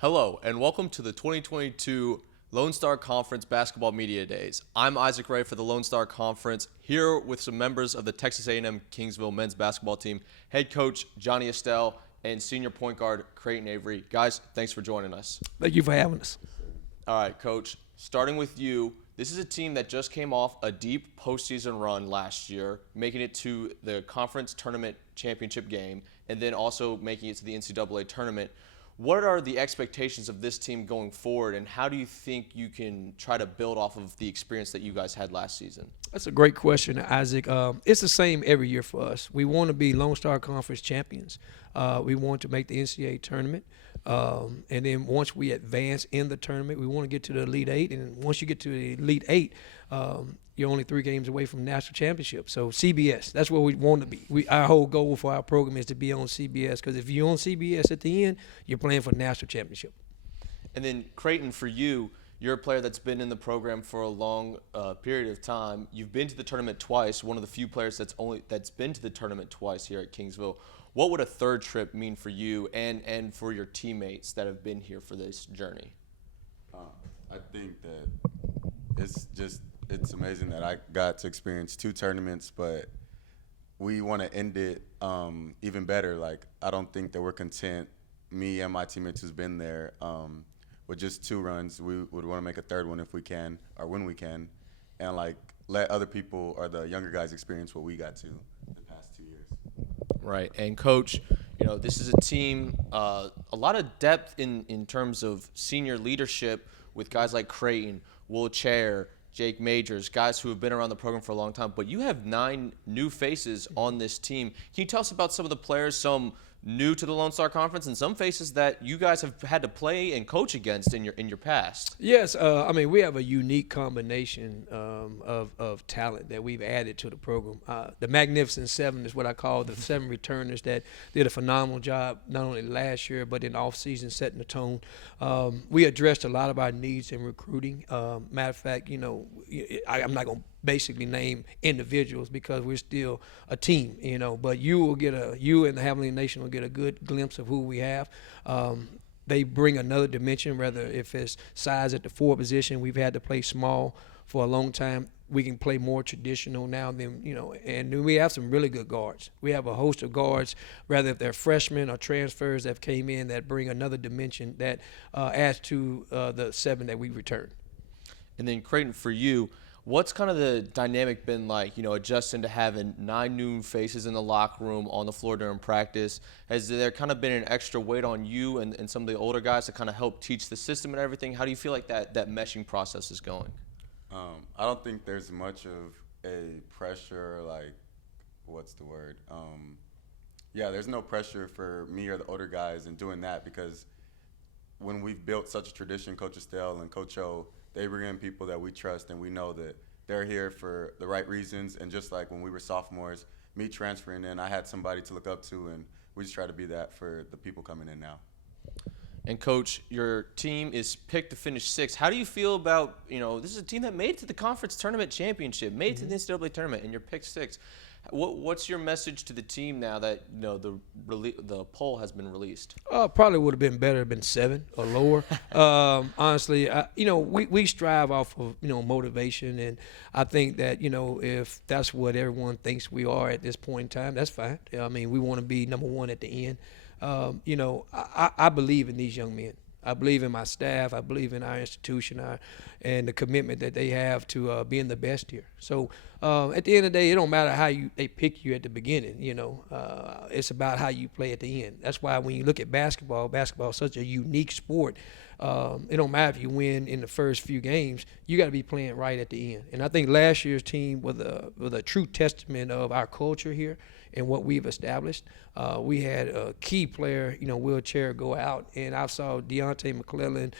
Hello, and welcome to the 2022 Lone Star Conference Basketball Media Days. I'm Isaac Ray for the Lone Star Conference, here with some members of the Texas A&M-Kingsville men's basketball team, head coach Johnny Estelle, and senior point guard Creighton Avery. Guys, thanks for joining us. Thank you for having us. All right, Coach, starting with you, this is a team that just came off a deep postseason run last year, making it to the conference tournament championship game, and then also making it to the NCAA tournament. What are the expectations of this team going forward, and how do you think you can try to build off of the experience that you guys had last season? That's a great question, Isaac. It's the same every year for us. We want to be Lone Star Conference champions. We want to make the NCAA tournament. And then once we advance in the tournament, we want to get to the Elite Eight. And once you get to the Elite Eight, you're only 3 games away from national championship. So CBS, that's where we want to be. Our whole goal for our program is to be on CBS, because if you're on CBS at the end, you're playing for national championship. And then Creighton, for you, you're a player that's been in the program for a long period of time. You've been to the tournament twice, one of the few players that's been to the tournament twice here at Kingsville. What would a third trip mean for you and for your teammates that have been here for this journey? I think that it's amazing that I got to experience 2 tournaments, but we want to end it even better. Like, I don't think that we're content, me and my teammates who's been there, with just 2 runs. We would want to make a third one if we can, or when we can, and like let other people or the younger guys experience what we got to the past 2 years. Right. And Coach, you know, this is a team, a lot of depth in terms of senior leadership with guys like Creighton, Will Chair, Jake Majors, guys who have been around the program for a long time. But you have 9 new faces on this team. Can you tell us about some of the players, some new to the Lone Star Conference, and some faces that you guys have had to play and coach against in your past? Yes, I mean, we have a unique combination of talent that we've added to the program. The Magnificent 7 is what I call the 7 returners that did a phenomenal job not only last year but in off-season setting the tone. We addressed a lot of our needs in recruiting. Matter of fact, you know, I'm not going to basically name individuals because we're still a team, you know, but you and the Heavenly Nation will get a good glimpse of who we have. They bring another dimension, whether if it's size at the 4 position. We've had to play small for a long time. We can play more traditional now than, you know, and we have some really good guards. We have a host of guards, whether if they're freshmen or transfers that came in, that bring another dimension that adds to the 7 that we returned. And then Creighton, for you, what's kind of the dynamic been like, you know, adjusting to having 9 new faces in the locker room, on the floor during practice? Has there kind of been an extra weight on you and some of the older guys to kind of help teach the system and everything? How do you feel like that meshing process is going? I don't think there's much of a pressure, like, what's the word? There's no pressure for me or the older guys in doing that, because when we've built such a tradition, Coach Estelle and Coach O, they bring in people that we trust and we know that they're here for the right reasons. And just like when we were sophomores, me transferring in, I had somebody to look up to, and we just try to be that for the people coming in now. And Coach, your team is picked to finish 6th. How do you feel about, you know, this is a team that made it to the conference tournament championship, made it to the NCAA tournament, and you're picked 6th. What's your message to the team now that, you know, the poll has been released? Probably would have been better been 7 or lower. Honestly, you know, we strive off of, you know, motivation, and I think that, you know, if that's what everyone thinks we are at this point in time, that's fine. I mean, we want to be number 1 at the end. You know, I believe in these young men. I believe in my staff. I believe in our institution and the commitment that they have to being the best here. So at the end of the day, it don't matter how they pick you at the beginning. You know, it's about how you play at the end. That's why when you look at basketball is such a unique sport. It don't matter if you win in the first few games. You got to be playing right at the end. And I think last year's team was a true testament of our culture here and what we've established. We had a key player, you know, Will Chair, go out, and I saw Deontay McClellan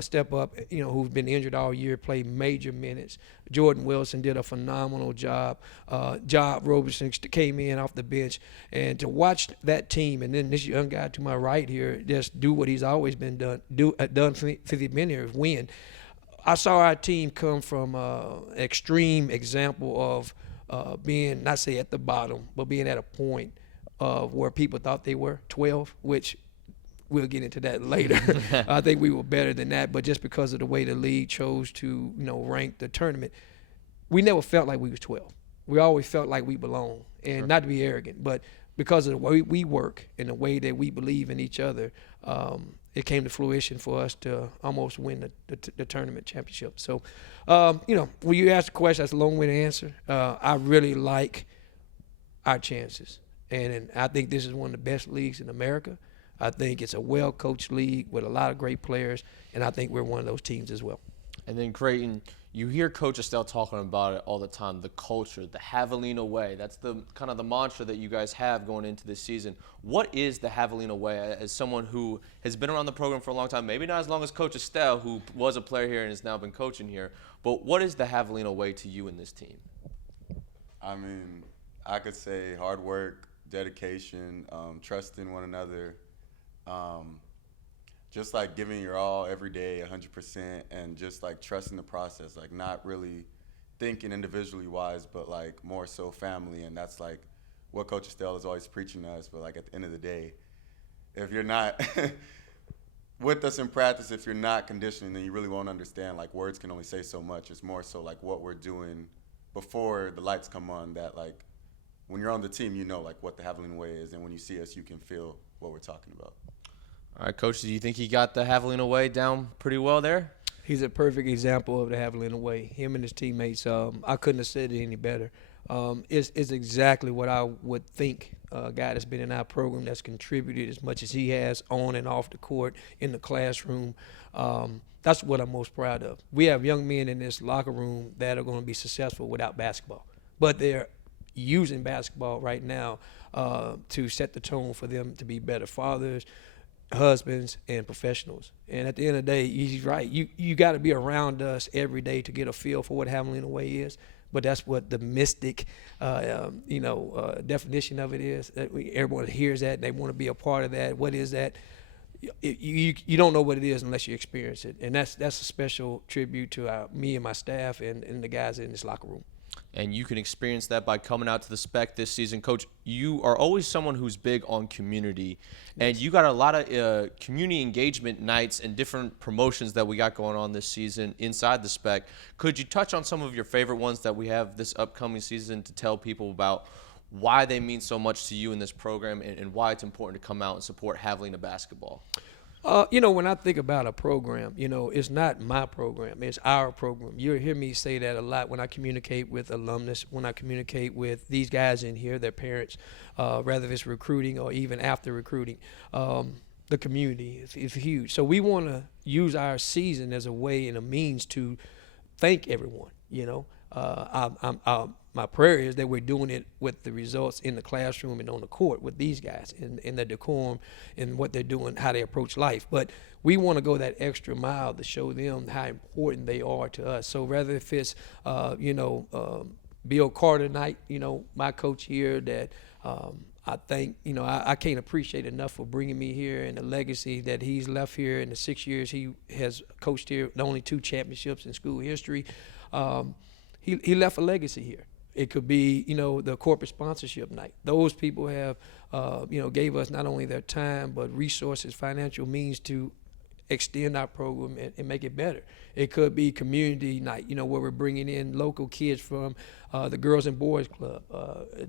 step up, you know, who's been injured all year, play major minutes. Jordan Wilson did a phenomenal job. Job Roberson came in off the bench, and to watch that team, and then this young guy to my right here just do what he's always been done since he's been here, win. I saw our team come from an extreme example of being, not say at the bottom, but being at a point of where people thought they were 12, which we'll get into that later. I think we were better than that, but just because of the way the league chose to, rank the tournament, we never felt like we was 12. We always felt like we belong, and Sure. not to be arrogant, but because of the way we work and the way that we believe in each other, it came to fruition for us to almost win the tournament championship. So, when you ask the question, that's a long way to answer. I really like our chances, and I think this is one of the best leagues in America. I think it's a well-coached league with a lot of great players, and I think we're one of those teams as well. And then Creighton, you hear Coach Estelle talking about it all the time, the culture, the Javelina way. That's the kind of the mantra that you guys have going into this season. What is the Javelina way as someone who has been around the program for a long time, maybe not as long as Coach Estelle, who was a player here and has now been coaching here, but what is the Javelina way to you and this team? I mean, I could say hard work, dedication, trusting one another, just like giving your all every day, 100%, and just like trusting the process, like not really thinking individually wise, but like more so family. And that's like what Coach Estelle is always preaching to us. But like at the end of the day, if you're not with us in practice, if you're not conditioning, then you really won't understand. Like words can only say so much. It's more so like what we're doing before the lights come on, that like when you're on the team, you know like what the Javelina way is, and when you see us, you can feel what we're talking about. All right, Coach, do you think he got the Javelina way down pretty well there? He's a perfect example of the Javelinas way. Him and his teammates, I couldn't have said it any better. It's exactly what I would think a guy that's been in our program, that's contributed as much as he has on and off the court, in the classroom. That's what I'm most proud of. We have young men in this locker room that are going to be successful without basketball, but they're using basketball right now to set the tone for them to be better fathers, husbands, and professionals. And at the end of the day, he's right. You got to be around us every day to get a feel for what Javelina way is. But that's what the mystic, definition of it is. Everyone hears that, and they want to be a part of that. What is that? You don't know what it is unless you experience it. And that's a special tribute to me and my staff and the guys in this locker room. And you can experience that by coming out to the Spec this season. Coach, you are always someone who's big on community, and you got a lot of community engagement nights and different promotions that we got going on this season inside the Spec. Could you touch on some of your favorite ones that we have this upcoming season to tell people about why they mean so much to you in this program and why it's important to come out and support Javelina basketball? When I think about a program, it's not my program, it's our program. You'll hear me say that a lot when I communicate with alumnus, when I communicate with these guys in here, their parents, whether it's recruiting or even after recruiting. The community is huge. So we want to use our season as a way and a means to thank everyone, my prayer is that we're doing it with the results in the classroom and on the court with these guys and the decorum and what they're doing, how they approach life. But we want to go that extra mile to show them how important they are to us. So whether if it's, Bill Carter night, my coach here that I think, I can't appreciate enough for bringing me here and the legacy that he's left here in the 6 years he has coached here, the only 2 championships in school history. He left a legacy here. It could be, the corporate sponsorship night. Those people have, gave us not only their time, but resources, financial means to extend our program and make it better. It could be community night, where we're bringing in local kids from the Girls and Boys Club,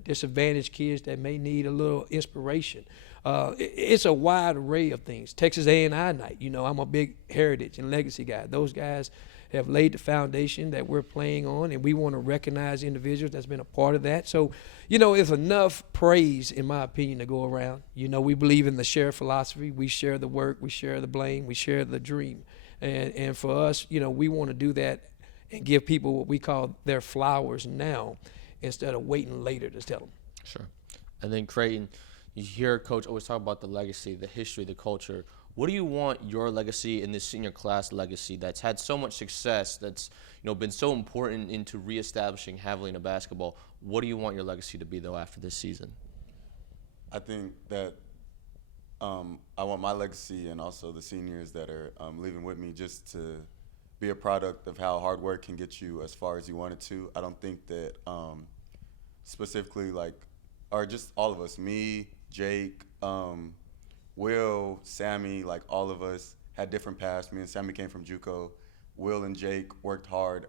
disadvantaged kids that may need a little inspiration. It's a wide array of things. Texas A&I night, I'm a big heritage and legacy guy. Those guys have laid the foundation that we're playing on, and we want to recognize individuals that's been a part of that. So, it's enough praise, in my opinion, to go around. We believe in the share philosophy. We share the work. We share the blame. We share the dream. And for us, we want to do that and give people what we call their flowers now instead of waiting later to tell them. Sure. And then Creighton, you hear Coach always talk about the legacy, the history, the culture. What do you want your legacy in this senior class legacy that's had so much success, that's been so important into reestablishing Javelina basketball? What do you want your legacy to be, though, after this season? I think that I want my legacy and also the seniors that are leaving with me just to be a product of how hard work can get you as far as you want it to. I don't think that specifically or just all of us, me, Jake, Will, Sammy, like all of us had different paths. Me and Sammy came from JUCO. Will and Jake worked hard.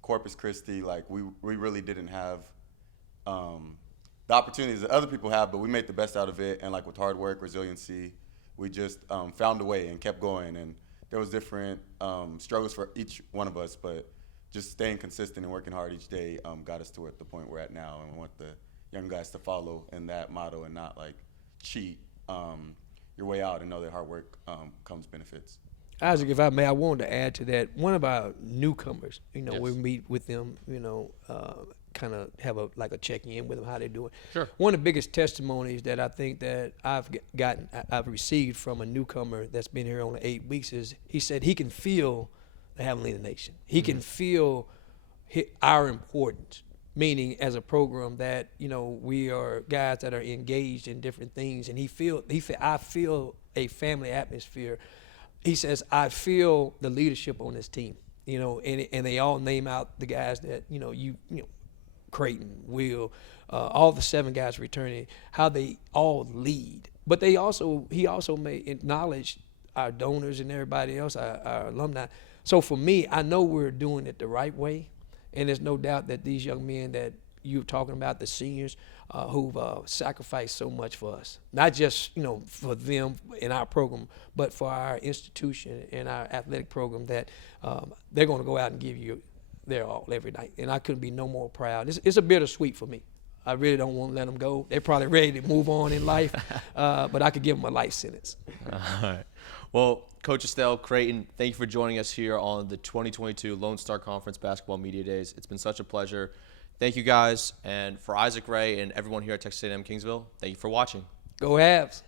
Corpus Christi, like we really didn't have the opportunities that other people have, but we made the best out of it. And like with hard work, resiliency, we just found a way and kept going. And there was different struggles for each one of us, but just staying consistent and working hard each day got us to the point we're at now. And we want the young guys to follow in that motto and not like cheat your way out and know that hard work comes benefits. Isaac, if I may, I wanted to add to that. One of our newcomers, we meet with them, kind of have a check-in with them, how they're doing. Sure. One of the biggest testimonies that I think that I've received from a newcomer that's been here only 8 weeks is he said he can feel the Javelinas Nation. He can feel our importance, meaning as a program that, we are guys that are engaged in different things, and I feel a family atmosphere. He says, I feel the leadership on this team, and they all name out the guys that, Creighton, Will, all the 7 guys returning, how they all lead. But he also may acknowledge our donors and everybody else, our alumni. So for me, I know we're doing it the right way, and there's no doubt that these young men that you're talking about, the seniors, who've sacrificed so much for us, not just for them in our program, but for our institution and our athletic program, that they're going to go out and give you their all every night. And I couldn't be no more proud. It's a bittersweet for me. I really don't want to let them go. They're probably ready to move on in life, but I could give them a life sentence. All right. Well, Coach Estelle, Creighton, thank you for joining us here on the 2022 Lone Star Conference Basketball Media Days. It's been such a pleasure. Thank you, guys. And for Isaac Ray and everyone here at Texas A&M-Kingsville, thank you for watching. Go Avs.